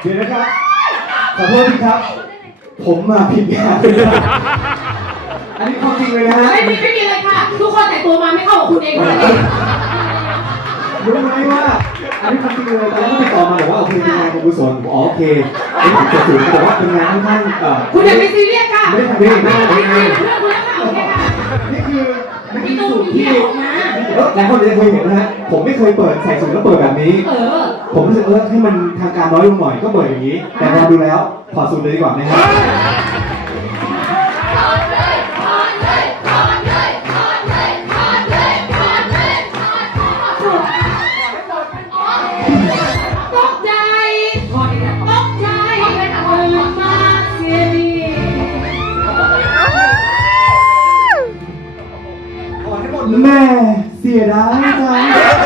เดี๋ยวนะครับ ขอโทษทีครับ ผมมาผิดงานอันนี้ความจริงเลยนะฮะไม่มีไม่มีเลยค่ะ ทุกคนแต่งตัวมาไม่เข้ากับคุณเองเท่านั้นเองรู้ไหมว่า อันนี้ความจริงเลยตอนแรกก็ติดต่อมาบอกว่าโอเคเป็นงานของกุศลผมอ๋อโอเคไอ้ที่เกิดขึ้นบอกว่าเป็นงานค่อนข้างเอ่อคุณอย่าไปซีเรียสค่ะไม่ได้ทำเองไม่ได้ทำเองไม่เพื่อนคุณแล้วค่ะโอเคค่ะนี่คือนี่คืพี่อตูนสูตรมีที่เที่ยวออกมา แล้วหลายคนจะเคยเห็นนะฮะ ผมไม่เคยเปิดใส่สูทแล้วเปิดแบบนี้ เออ ผมรู้สึกเออให้มันทางการน้อยลงหน่อยก็เปิดอย่างนี้ แต่พอดูแล้วถอดสูทเลยดีกว่าไหมครับต แม่เสียดายจัง